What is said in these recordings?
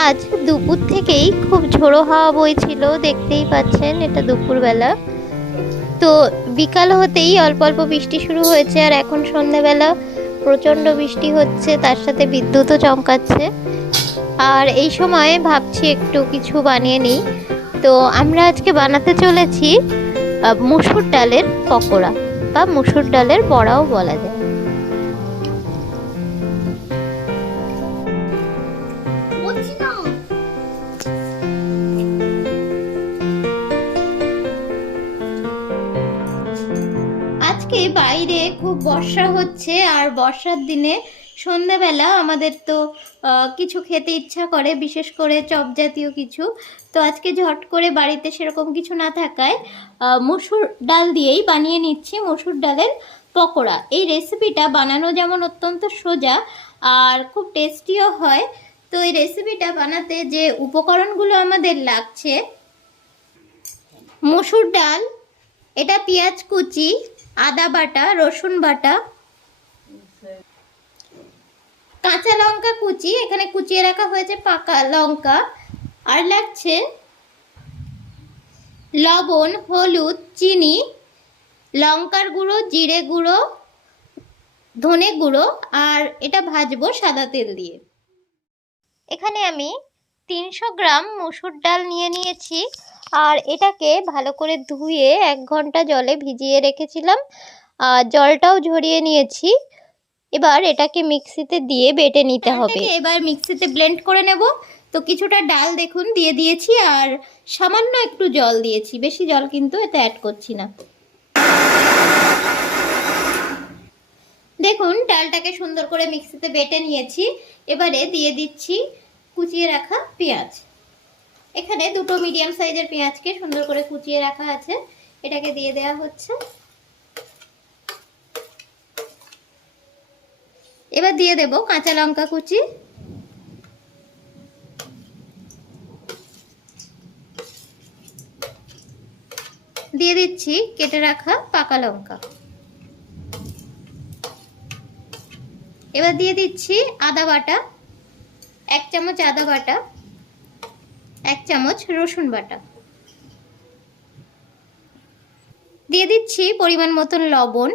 আজ দুপুর থেকেই খুব ঝোড়ো হাওয়া বইছিল, দেখতেই পাচ্ছেন এটা দুপুরবেলা। তো বিকাল হতেই অল্প অল্প বৃষ্টি শুরু হয়েছে, আর এখন সন্ধ্যাবেলা প্রচণ্ড বৃষ্টি হচ্ছে, তার সাথে বিদ্যুৎও চমকাচ্ছে। আর এই সময় ভাবছি একটু কিছু বানিয়ে নিই। তো আমরা আজকে বানাতে চলেছি মুসুর ডালের পকোড়া বা মুসুর ডালের বড়াও বলা যায়। আজকে বাইরে খুব বর্ষা হচ্ছে, আর বর্ষার দিনে সন্ধ্যাবেলা আমাদের তো কিছু খেতে ইচ্ছা করে, বিশেষ করে চপ জাতীয় কিছু। তো আজকে ঝট করে বাড়িতে সেরকম কিছু না থাকায় মসুর ডাল দিয়েই বানিয়ে নিচ্ছি মসুর ডালের পকোড়া। এই রেসিপিটা বানানো যেমন অত্যন্ত সোজা আর খুব টেস্টিও হয়। তো এই রেসিপিটা বানাতে যে উপকরণগুলো আমাদের লাগছে: মসুর ডাল, এটা পেঁয়াজ কুচি, আদা বাটা, রসুন বাটা, কাঁচা লঙ্কা কুচি, এখানে কুচিয়ে রাখা হয়েছে পাকা লঙ্কা, আর লাগছে লবণ, হলুদ, চিনি, লঙ্কার গুঁড়ো, জিরে গুঁড়ো, ধনে গুঁড়ো, আর এটা ভাজবো সাদা তেল দিয়ে। এখানে আমি 300 গ্রাম মসুর ডাল নিয়ে নিয়েছি, আর এটাকে ভালো করে ধুয়ে 1 ঘন্টা জলে ভিজিয়ে রেখেছিলাম, আর জলটাও ঝরিয়ে নিয়েছি। এবার এটাকে মিক্সিতে দিয়ে বেটে নিতে হবে। এবার মিক্সিতে ব্লেন্ড করে নেব। তো কিছুটা ডাল দেখুন দিয়ে দিয়েছি, আর সামান্য একটু জল দিয়েছি, বেশি জল কিন্তু এতে অ্যাড করছি না। দেখুন ডালটাকে সুন্দর করে মিক্সিতে বেটে নিয়েছি। এবারে দিয়ে দিচ্ছি কুচিয়ে রাখা পেঁয়াজ। এখানে 2টো মিডিয়াম সাইজের পেঁয়াজকে সুন্দর করে কুচিয়ে রাখা আছে, এটাকে দিয়ে দেওয়া হচ্ছে। এবার দিয়ে দেব কাঁচা লঙ্কা কুচি, দিয়ে দিচ্ছি কেটে রাখা পাকা লঙ্কা। এবার দিয়ে দিচ্ছি আদা বাটা, 1 চামচ আদা বাটা, 1 চামচ রসুন বাটা, দিয়ে দিচ্ছি পরিমাণ মতন লবণ।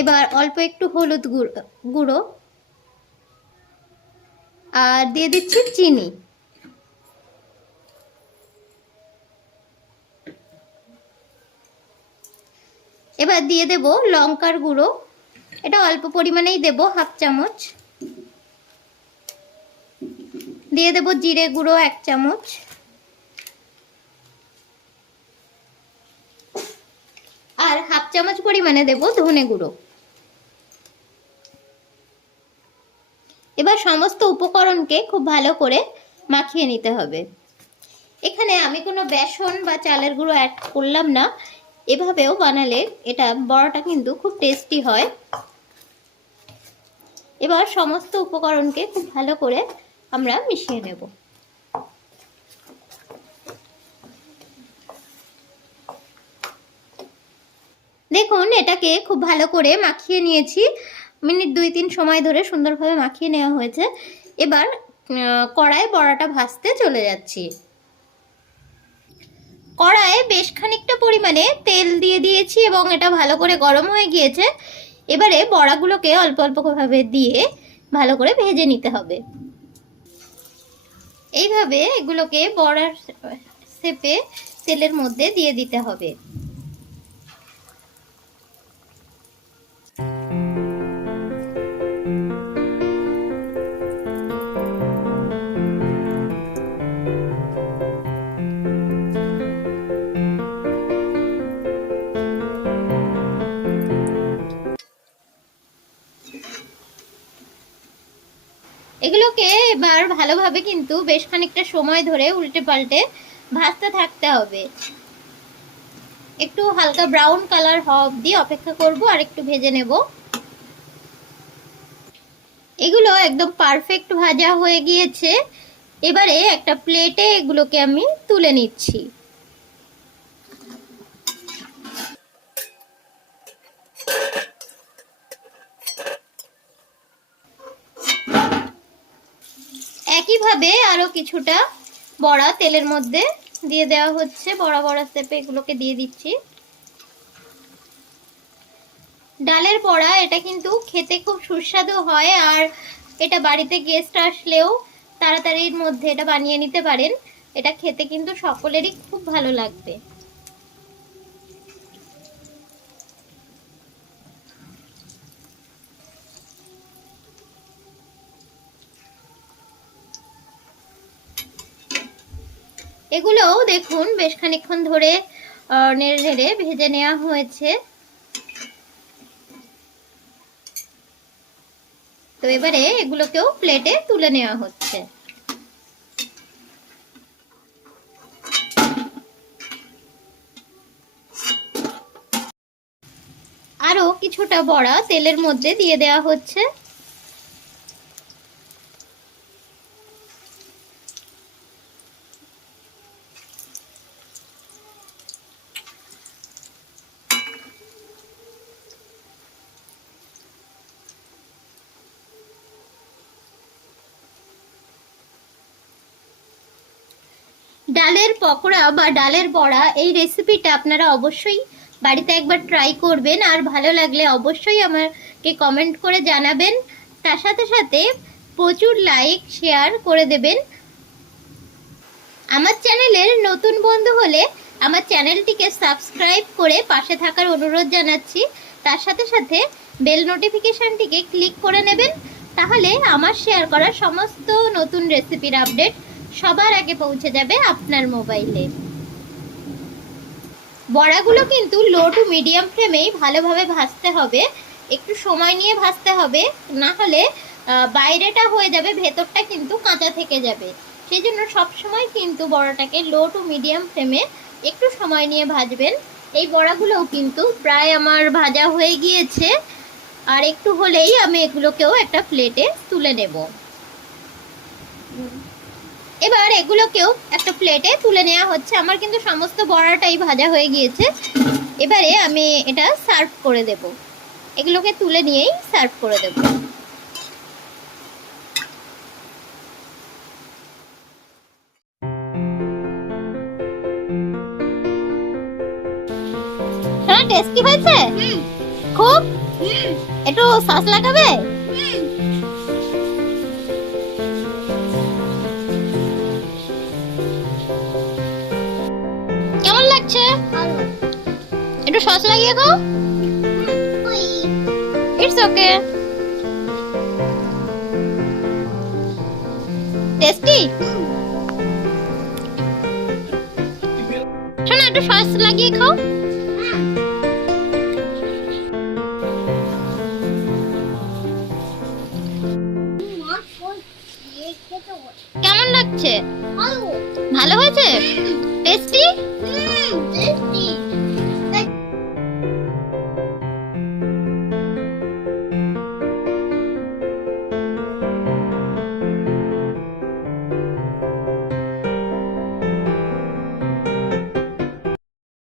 এবার অল্প একটু হলুদ গুঁড়ো, আর দিয়ে দিচ্ছি চিনি। এবার দিয়ে দেব লঙ্কার গুঁড়ো, এটা অল্প পরিমাণেই দেব, 1/2 চামচ। দিয়ে দেব জিরে গুঁড়ো 1 চামচ, আর 1/2 চামচ পরিমাণে দেব ধনে গুঁড়ো। এবার সমস্ত উপকরণকে খুব ভালো করে মাখিয়ে নিতে হবে। এখানে আমি কোনো বেসন বা চালের গুঁড়ো অ্যাড করলাম না, এভাবেও বানালে এটা বড়াটা কিন্তু খুব টেস্টি হয়। এবার সমস্ত উপকরণকে খুব ভালো করে আমরা মিশিয়ে নেব। দেখুন এটাকে খুব ভালো করে মাখিয়ে নিয়েছি, মিনিট 2-3 সময় ধরে সুন্দরভাবে মাখিয়ে নেওয়া হয়েছে। এবার কড়াইয়ে বড়াটা ভাজতে চলে যাচ্ছি। কড়াইয়ে বেশ খানিকটা পরিমাণে তেল দিয়ে দিয়েছি এবং এটা ভালো করে গরম হয়ে গিয়েছে। এবারে বড়াগুলোকে অল্প অল্প ভাবে দিয়ে ভালো করে ভেজে নিতে হবে। এইভাবে এগুলোকে বড়ার শেপে তেলের মধ্যে দিয়ে দিতে হবে। এগুলোকে এবার ভালোভাবে কিন্তু বেশ খানিকটা সময় ধরে উল্টে পাল্টে ভাজতে থাকতে হবে। একটু হালকা ব্রাউন কালার হওয়া অবধি অপেক্ষা করব, আর একটু ভেজে নেব। এগুলো একদম পারফেক্ট ভাজা হয়ে গিয়েছে। এবারে একটা প্লেটে এগুলোকে আমি তুলে নিচ্ছি। একইভাবে আরো কিছুটা বড়া তেলের মধ্যে দিয়ে দেওয়া হচ্ছে, বড়া বড়া স্টেপে এগুলোকে দিয়ে দিচ্ছি। ডালের বড়া এটা কিন্তু খেতে খুব সুস্বাদু হয়, আর এটা বাড়িতে গেস্ট আসলেও তাড়াতাড়ির মধ্যে এটা বানিয়ে নিতে পারেন। এটা খেতে কিন্তু সকলেরই খুব ভালো লাগবে। এগুলোও দেখুন বেশ খানিকক্ষণ ধরে নেড়ে নেড়ে ভেজে নেওয়া হয়েছে। তো এবারে এগুলোকেও প্লেটে তুলে নেওয়া হচ্ছে। আরো কিছুটা বড়া তেলের মধ্যে দিয়ে দেওয়া হচ্ছে। ডালের পকোড়া বা ডালের বড়া এই রেসিপিটা আপনারা অবশ্যই বাড়িতে একবার ট্রাই করবেন, আর ভালো লাগলে অবশ্যই আমাকে কমেন্ট করে জানাবেন। তার সাথে সাথে প্রচুর লাইক শেয়ার করে দেবেন। আমার চ্যানেলের নতুন বন্ধু হলে আমার চ্যানেলটিকে সাবস্ক্রাইব করে পাশে থাকার অনুরোধ জানাচ্ছি। তার সাথে সাথে বেল নোটিফিকেশনটিকে ক্লিক করে নেবেন, তাহলে আমার শেয়ার করা সমস্ত নতুন রেসিপির আপডেট সবার আগে পৌঁছে যাবে আপনার মোবাইলে। বড়াগুলো কিন্তু লো টু মিডিয়াম ফ্লেমেই ভালোভাবে ভাজতে হবে, একটু সময় নিয়ে ভাজতে হবে, না হলে বাইরেটা হয়ে যাবে, ভেতরটা কিন্তু কাঁচা থেকে যাবে। সেই জন্য সবসময় কিন্তু বড়াটাকে লো টু মিডিয়াম ফ্লেমে একটু সময় নিয়ে ভাজবেন। এই বড়াগুলোও কিন্তু প্রায় আমার ভাজা হয়ে গিয়েছে, আর একটু হলেই আমি এগুলোকেও একটা প্লেটে তুলে নেব। এবার এগুলোকেও একটা প্লেটে তুলে নেওয়া হচ্ছে। আমার কিন্তু সমস্ত বড়াটাই ভাজা হয়ে গিয়েছে। এবারে আমি এটা সার্ভ করে দেব, এগুলোকে তুলে নিয়েই সার্ভ করে দেব। হ্যাঁ, টেস্টি হয়েছে খুব। একটু সস লাগাবে? কেমন লাগছে? একটু সস লাগিয়ে খাও। It's okay. টেস্টি? শোনো, একটু সস লাগিয়ে খাও। কেমন লাগছে? ভালো হয়েছে? টেস্টি?